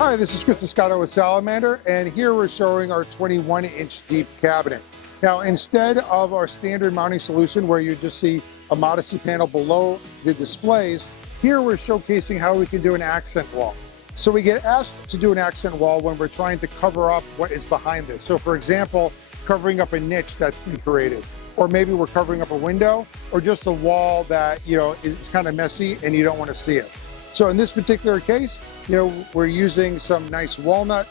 Hi, this is Discotto with Salamander, and here we're showing our 21-inch deep cabinet. Now, instead of our standard mounting solution where you just see a modesty panel below the displays, here we're showcasing how we can do an accent wall. So we get asked to do an accent wall when we're trying to cover up what is behind this. So for example, covering up a niche that's been created, or maybe we're covering up a window, or just a wall that, is kind of messy and you don't want to see it. So in this particular case, we're using some nice walnut.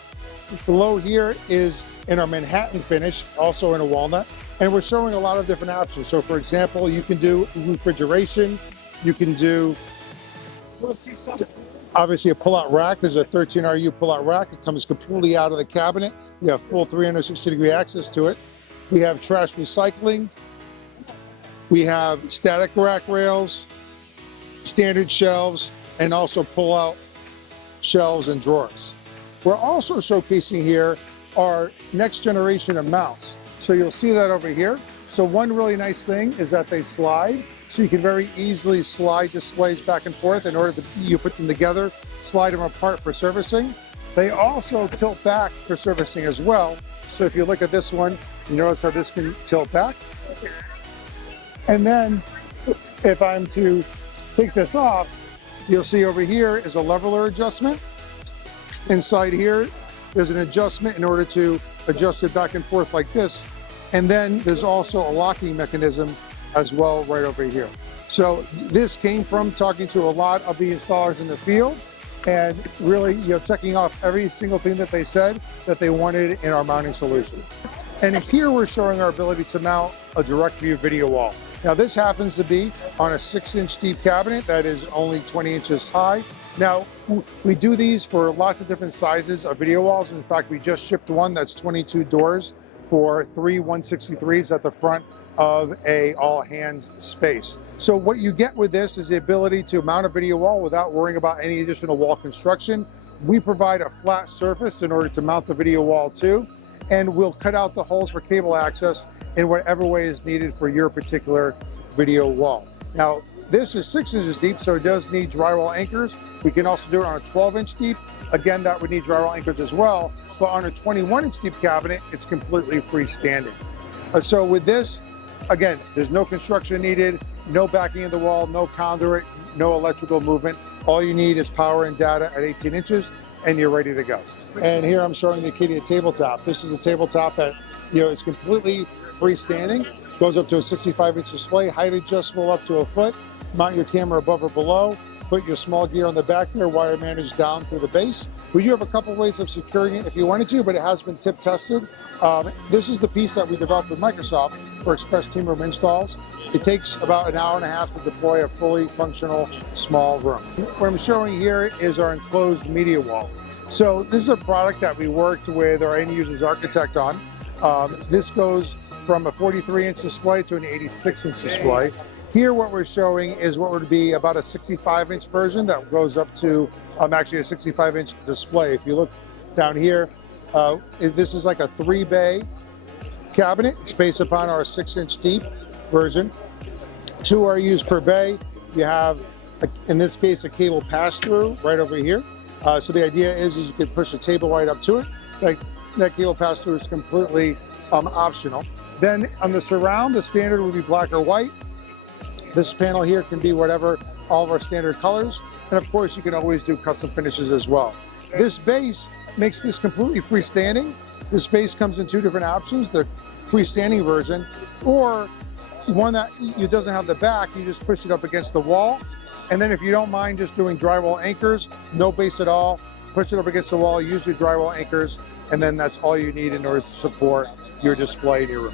Below here is in our Manhattan finish, also in a walnut, and we're showing a lot of different options. So for example, you can do refrigeration, you can do obviously a pull-out rack. There's a 13 RU pull-out rack. It comes completely out of the cabinet. You have full 360-degree access to it. We have trash recycling. We have static rack rails, standard shelves, and also pull-out shelves and drawers. We're also showcasing here our next generation of mounts. So you'll see that over here. So one really nice thing is that they slide. So you can very easily slide displays back and forth in order to you put them together, slide them apart for servicing. They also tilt back for servicing as well. So if you look at this one, you notice how this can tilt back. And then if I'm to take this off, you'll see over here is a leveler adjustment. Inside here, there's an adjustment in order to adjust it back and forth like this. And then there's also a locking mechanism as well right over here. So this came from talking to a lot of the installers in the field and really checking off every single thing that they said that they wanted in our mounting solution. And here we're showing our ability to mount a direct view video wall. Now this happens to be on a 6-inch deep cabinet that is only 20 inches high. Now we do these for lots of different sizes of video walls. In fact, we just shipped one that's 22 doors for 3 163s at the front of a all hands space. So what you get with this is the ability to mount a video wall without worrying about any additional wall construction. We provide a flat surface in order to mount the video wall to, and we'll cut out the holes for cable access in whatever way is needed for your particular video wall. Now, this is 6 inches deep, so it does need drywall anchors. We can also do it on a 12-inch deep. Again, that would need drywall anchors as well. But on a 21-inch deep cabinet, it's completely freestanding. So with this, again, there's no construction needed, no backing of the wall, no conduit, no electrical movement. All you need is power and data at 18 inches, and you're ready to go. And here I'm showing the Acadia tabletop. This is a tabletop that is completely freestanding, goes up to a 65-inch display, height adjustable up to a foot, mount your camera above or below, put your small gear on the back there, wire managed down through the base. We do have a couple ways of securing it if you wanted to, but it has been tip tested. This is the piece that we developed with Microsoft for express team room installs. It takes about an hour and a half to deploy a fully functional small room. What I'm showing here is our enclosed media wall. So this is a product that we worked with our end user's architect on. This goes from a 43-inch display to an 86-inch display. Here what we're showing is what would be about a 65-inch version that goes up to actually a 65-inch display. If you look down here, this is like a 3-bay cabinet. It's based upon our 6-inch deep version. 2 are used per bay. You have, in this case, a cable pass-through right over here. So the idea is you can push a table right up to it. That cable pass-through is completely optional. Then on the surround, the standard would be black or white. This panel here can be whatever, all of our standard colors. And of course, you can always do custom finishes as well. This base makes this completely freestanding. This base comes in 2 different options, the freestanding version, or one that doesn't have the back, you just push it up against the wall. And then if you don't mind just doing drywall anchors, no base at all, push it up against the wall, use your drywall anchors, and then that's all you need in order to support your display in your room.